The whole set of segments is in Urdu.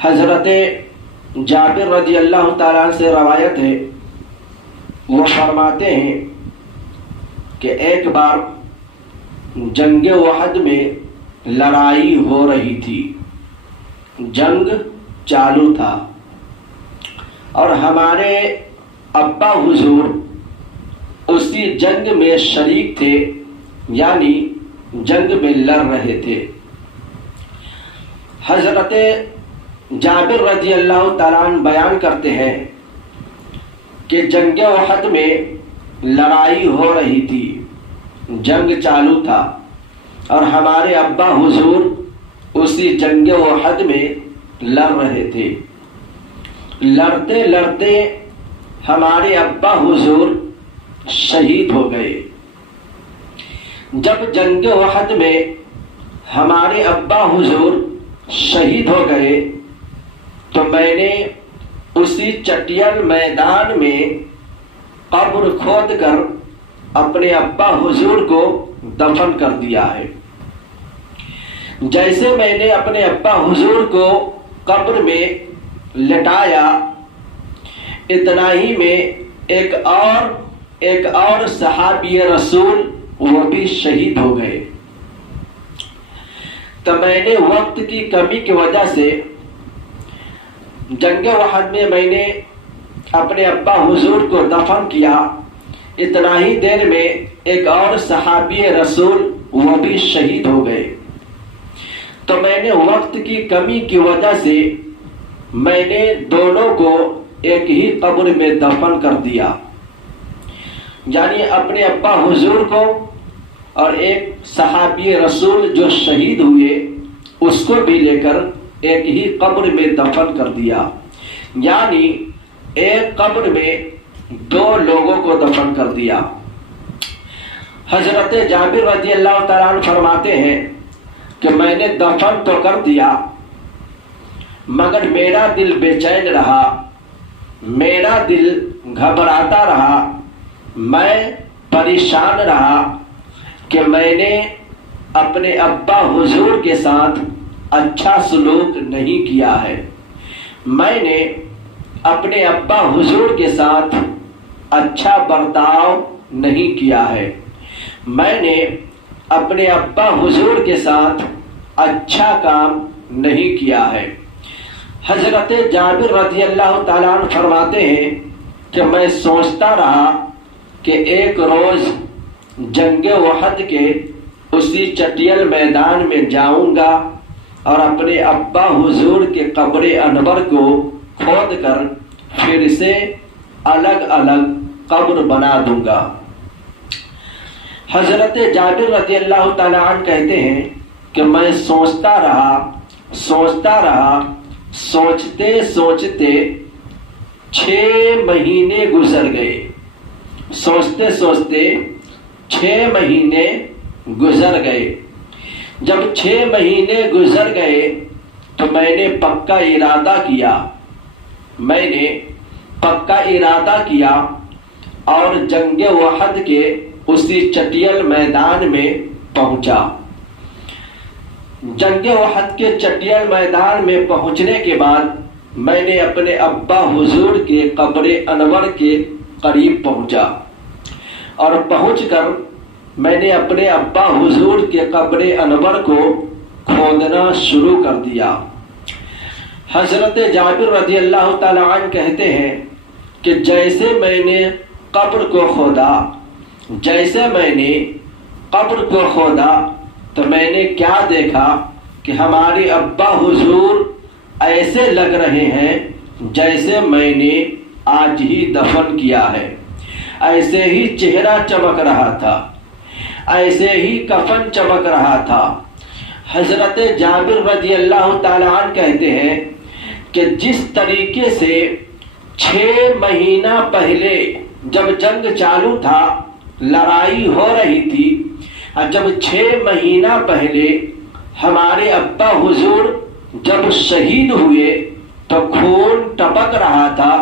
حضرت جابر رضی اللہ تعالیٰ عنہ سے روایت ہے، وہ فرماتے ہیں کہ ایک بار جنگ احد میں لڑائی ہو رہی تھی، جنگ چالو تھا، اور ہمارے ابا حضور اسی جنگ میں شریک تھے، یعنی جنگ میں لڑ رہے تھے۔ حضرت جابر رضی اللہ تعالیٰ عنہ بیان کرتے ہیں کہ جنگ احد میں لڑائی ہو رہی تھی، جنگ چالو تھا، اور ہمارے ابا حضور اسی جنگ احد میں لڑ رہے تھے۔ لڑتے لڑتے ہمارے ابا حضور شہید ہو گئے۔ جب جنگ احد میں ہمارے ابا حضور شہید ہو گئے تو میں نے اسی چٹیل میدان میں قبر کھود کر اپنے ابا حضور کو دفن کر دیا ہے۔ جیسے میں نے اپنے ابا حضور کو قبر میں لٹایا، اتنا ہی میں ایک اور صحابی رسول وہ بھی شہید ہو گئے۔ تو میں نے وقت کی کمی کی وجہ سے جنگ احد میں نے اپنے ابا حضور کو دفن کیا، اتنا ہی دیر میں ایک اور صحابی رسول وہ بھی شہید ہو گئے۔ تو میں نے وقت کی کمی کی وجہ سے میں نے دونوں کو ایک ہی قبر میں دفن کر دیا، یعنی اپنے ابا حضور کو اور ایک صحابی رسول جو شہید ہوئے اس کو بھی لے کر ایک ہی قبر میں دفن کر دیا، یعنی ایک قبر میں دو لوگوں کو دفن کر دیا۔ حضرت جابر رضی اللہ تعالیٰ عنہ فرماتے ہیں کہ میں نے دفن تو کر دیا مگر میرا دل بے چین رہا، میرا دل گھبراتا رہا، میں پریشان رہا کہ میں نے اپنے ابا حضور کے ساتھ اچھا سلوک نہیں کیا ہے، میں نے اپنے ابا حضور کے ساتھ اچھا برتاؤ نہیں کیا ہے، میں نے اپنے ابا حضور کے ساتھ اچھا کام نہیں کیا ہے۔ حضرت جابر رضی اللہ تعالیٰ عنہ فرماتے ہیں کہ میں سوچتا رہا کہ ایک روز جنگ احد کے اسی چٹیل میدان میں جاؤں گا اور اپنے ابا حضور کے قبر انور کو کھود کر پھر سے الگ الگ قبر بنا دوں گا۔ حضرت جابر رضی اللہ تعالیٰ عنہ کہتے ہیں کہ میں سوچتا رہا، سوچتے سوچتے 6 مہینے گزر گئے، سوچتے سوچتے 6 مہینے گزر گئے۔ جب 6 مہینے گزر گئے تو میں نے پکا ارادہ کیا اور جنگ احد کے اسی چٹیل میدان میں پہنچا۔ جنگ احد کے چٹیل میدان میں پہنچنے کے بعد میں نے اپنے ابا حضور کے قبر انور کے قریب پہنچا، اور پہنچ کر میں نے اپنے ابا حضور کے قبر انور کو کھودنا شروع کر دیا۔ حضرت جابر رضی اللہ تعالیٰ عنہ کہتے ہیں کہ جیسے میں نے قبر کو کھودا تو میں نے کیا دیکھا کہ ہمارے ابا حضور ایسے لگ رہے ہیں جیسے میں نے آج ہی دفن کیا ہے، ایسے ہی چہرہ چمک رہا تھا، ایسے ہی کفن چمک رہا تھا۔ حضرت جابر رضی اللہ تعالیٰ عنہ کہتے ہیں کہ جس طریقے سے 6 مہینہ پہلے جب جنگ چالو تھا، لڑائی ہو رہی تھی، اور جب 6 مہینہ پہلے ہمارے ابا حضور جب شہید ہوئے تو خون ٹپک رہا تھا،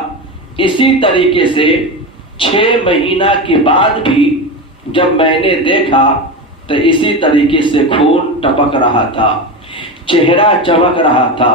اسی طریقے سے 6 مہینہ کے بعد بھی جب میں نے دیکھا تو اسی طریقے سے خون ٹپک رہا تھا، چہرہ چمک رہا تھا،